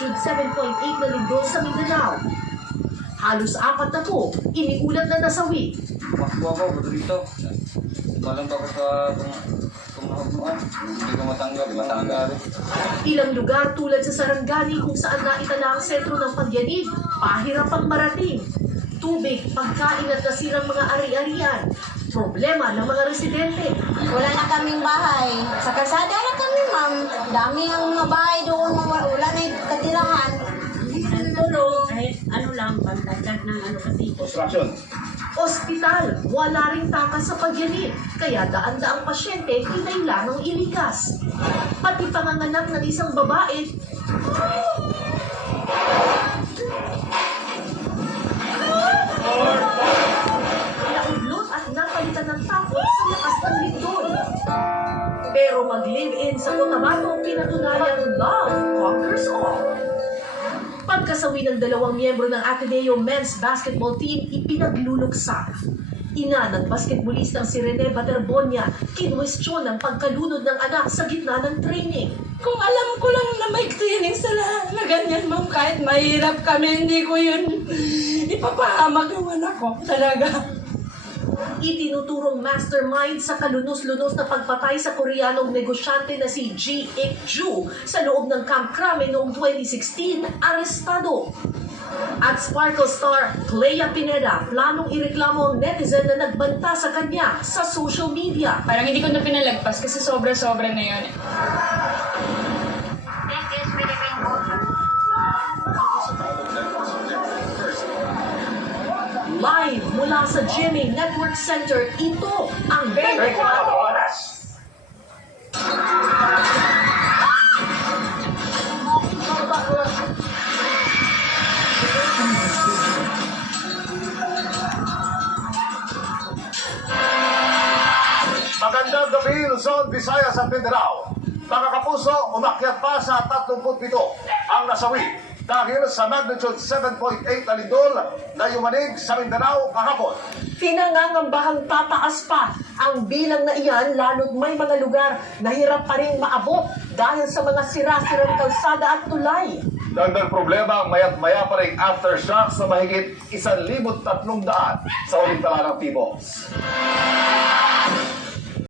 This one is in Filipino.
magnitude 7.8 na lindol sa Mindanao. Halos 4 na po, iniulat na nasawi. Makbo ako, dito. Malang ako sa tumahagmuan. Hindi ko matanggap. Ilang lugar tulad sa Sarangani kung saan naitala ang sentro ng pagyanig, pahirap ang marating. Tubig, pagkain at nasirang mga ari-arian. Problema ng mga residente. Wala na kaming bahay. Sa kalsada na kami, ma'am. Dami ang mga bahay doon. Wala na yung katirahan. Tulong, kahit ano lang, pagdagdag ng ano kasi. Construction. Ospital, wala ring takas sa pagyanig. Kaya daan-daang pasyente kinailangang ng ilikas. Pati panganganak ng isang babae, naudlot at napalitan ng takot sa lakas ng lindol. Pero mag-live-in sa Cotabato, pinatunayang love conquers all. Pagkasawi ng 2 miyembro ng Ateneo Men's Basketball Team, ipinagluluksa. Ina ng basketballistang si Rene Baterbonia, kinwestiyon ang pagkalunod ng anak sa gitna ng training. Kung alam ko lang na may training sila na ganyan, ma'am, kahit mahirap kami, hindi ko yun ipapahamag yung anak ko. Talaga. Itinuturong mastermind sa kalunos-lunos na pagpatay sa Koreanong negosyante na si Ji Ik-ju sa loob ng Camp Crame noong 2016, arestado. At Sparkle star Clea Pineda, planong ireklamo ang netizen na nagbanta sa kanya sa social media. Parang hindi ko na pinalagpas kasi sobra-sobra na yun. Live mula sa GMA Network Center, ito ang 24 Oras. Magandang gabi, Luzon, Visayas at Mindanao. Mga kapuso, umakyat pa sa 37 ang nasawi dahil sa magnitude 7.8 na lindol na yumanig sa Mindanao kahapon. Pinangangambahang tataas pa ang bilang na iyan lalo't may mga lugar na hirap pa rin maabot dahil sa mga sira-sirang kalsada at tulay. Dagdag problema, mayat maya pa rin aftershocks na mahigit 1,300 sa uling tala ng Tibos.